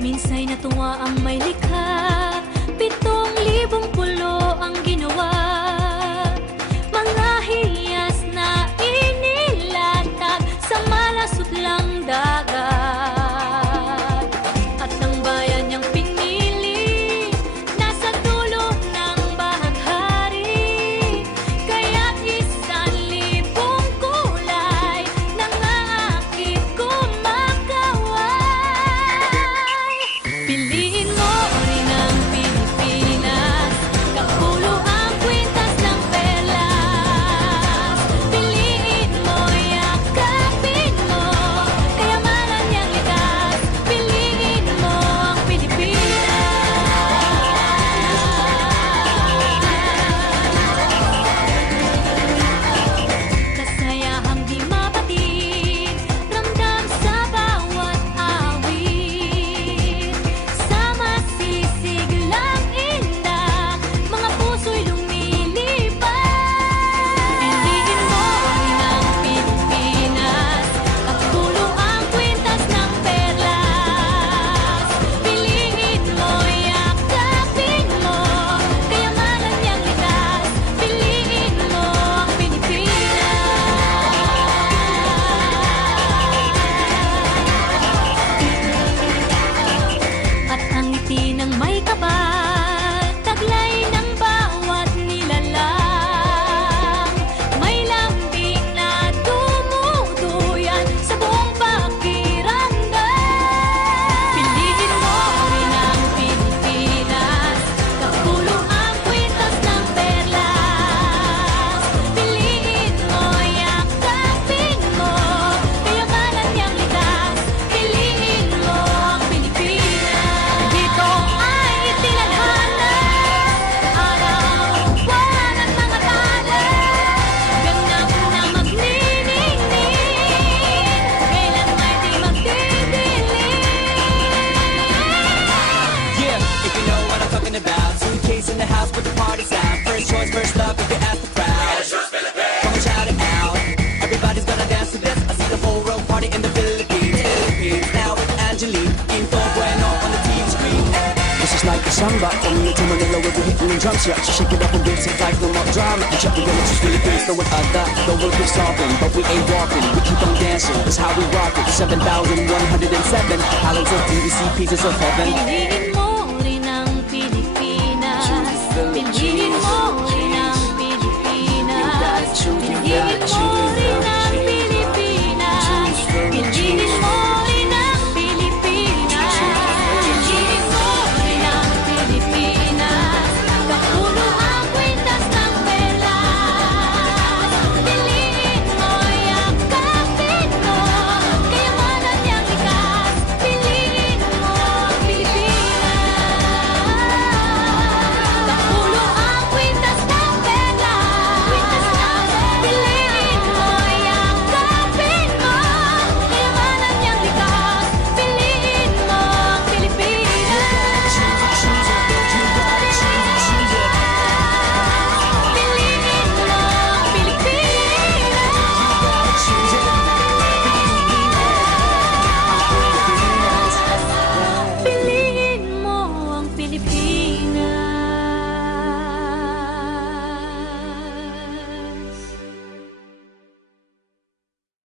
Minsa'y natuwa ang may likha, 7,000 pulo ang ginawa. Mga hiyas na inilatag sa malasutlang dagat. At ang bayan niyang pinili, nasa dulo ng bahaghari. Kaya't 1,000 kulay nangaakit kumakaway. Piliin mo rin ang Pilipinas, kapulo ang kwintas ng perlas. Piliin mo, yakapin mo, kayamanan niyang likas. Piliin mo ang Pilipinas. Kasayahang di mapatid, ramdam sa bawat awit. Sama sisiglang indak, mga puso'y lumilipad. Piliin mo rin ang Pilipinas, kapulo ang kwintas ng perlas. Piliin mo, yakapin mo, kayamanan niyang likas. Piliin mo ang Pilipinas. At ang ngiti ng may kapal, taglay ng bawat nilalang. May lambing na tumutuyan sa buong pakiramdam. Piliin mo rin ang Pilipinas, kapulo ang kwintas ng perlas. Piliin mo, yakapin mo, kayamanan niyang likas. Piliin mo ang Pilipinas. Dito ay itinadhana, araw-buwan at mga tala. Ganap na magniningning, kailan may di magdidilim. Yeah, if you know what I'm talking about. Suitcase in the house with the party sound. First choice, first love, if you ask the crowd. Come and shout it out. Everybody's gonna dance to this. I see the whole world party in the Philippines. Philippines, now with Angelique. Info bueno on the TV screen. This is like a samba, coming into Manila with the hitting and drums. Yeah, so shake it up and dance it like no more drama. The check the villages, Philippines, know what I got. The world keeps talking, but we ain't walking. We keep on dancing, that's how we rock it. 7,107 islands of DVC, pieces of heaven. Piliin mo